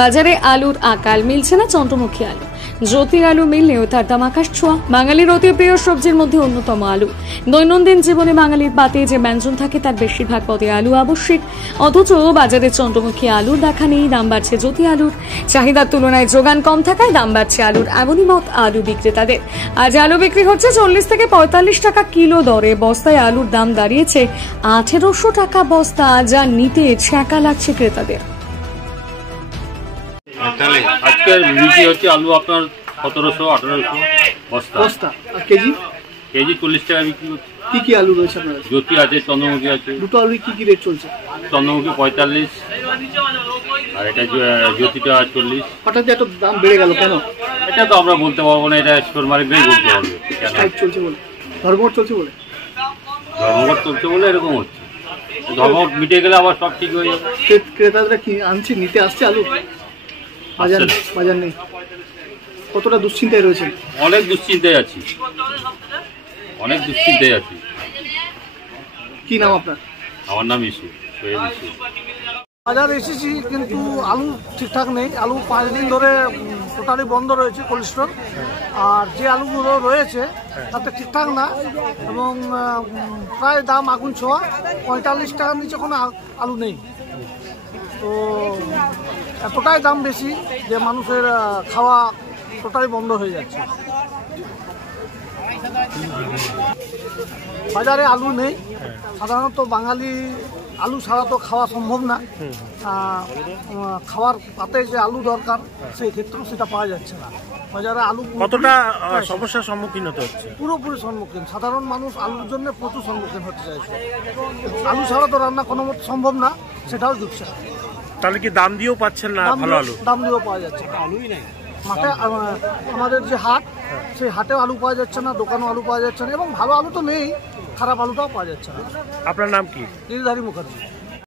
বাজারে আলুর আকাল, মিলছে না চন্দ্রমুখী আলু। জ্যোতি আলু মিললেও তার দাম আকাশ ছোঁয়া। বাঙালির অতি প্রিয় সবজির মধ্যে অন্যতম আলু। দৈনন্দিন জীবনে বাঙালির পাতে যে ব্যঞ্জন থাকে তার বেশিরভাগ পদে আলু আবশ্যিক, অথচ বাজারে চন্দ্রমুখী আলুর দেখা নেই। দাম বাড়ছে জ্যোতি আলুর। চাহিদার তুলনায় যোগান কম থাকায় দাম বাড়ছে আলুর, এমনই মত আলু বিক্রেতাদের। আজ আলু বিক্রি হচ্ছে 40 থেকে 45 টাকা কিলো দরে। বস্তায় আলুর দাম দাঁড়িয়েছে 1800 টাকা বস্তা, যা নিতে ছ্যাঁকা লাগছে ক্রেতাদের। আজকের বিক্রি হচ্ছে আলু আপনার 1700-1800 বস্তা। কেজি 40 টাকা বিক্রি হচ্ছে। কি কি আলু রয়েছে আপনার? জ্যোতি আছে, চন্দ্রমুখী আছে। দুটো আলু কি রেট চলছে? চন্দ্রমুখী 45 আর এটা জ্যোতিটা 40। হঠাৎ এত দাম বেড়ে গেল কেন? এটা তো আমরা বলতে পারবো না, এটা স্টোর মালিকরাই বলতে পারবে। চলছে বলে, ধর্মঘট চলছে বলে এরকম হচ্ছে। ধর্মঘট মিটে গেলে আবার সব ঠিক হয়ে যাবে। ক্রেতারা কি আনছে, নিতে আসছে আলু? বাজার নেই। কতটা দুশ্চিন্তায় রয়েছে? অনেক দুশ্চিন্তায় আছি। কি নাম আপনার? আমার নাম ইসু। বাজার এসেছি কিন্তু আলু ঠিকঠাক নেই। আলু 5 দিন ধরে টোটালি বন্ধ রয়েছে কোল্ড স্টোর। আর যে আলুগুলো রয়েছে তাতে ঠিকঠাক না, এবং প্রায় দাম আগুন ছোঁয়া। 45 টাকার নিচে কোনো আলু নেই। তো এতটাই দাম বেশি যে মানুষের খাওয়া টোটালি বন্ধ হয়ে যাচ্ছে। বাজারে আলু নেই। সাধারণত বাঙালি আলু ছাড়া তো খাওয়া সম্ভব না। খাওয়ার পাতে যে আলু দরকার সেই ক্ষেত্রেও সেটা পাওয়া যাচ্ছে না। বাজারে আলু কতটা সমস্যার সম্মুখীন হতে হচ্ছে? পুরোপুরি সম্মুখীন। সাধারণ মানুষ আলুর জন্য প্রচুর সম্মুখীন হতে চাইছে। আলু ছাড়া তো রান্না কোনো মতো সম্ভব না, সেটাও ঢুকছে না। তাহলে কি দাম দিয়েও পাচ্ছেন না? ভালো আলু দাম দিয়েও পাওয়া যাচ্ছে না। আলুই নাই মাঠে। আমাদের যে হাট, সেই হাটেও আলু পাওয়া যাচ্ছে না, দোকানেও আলু পাওয়া যাচ্ছে না, এবং ভালো আলু তো নেই, খারাপ আলুটাও পাওয়া যাচ্ছে না। আপনার নাম কি? গিরিধারী মুখার্জি।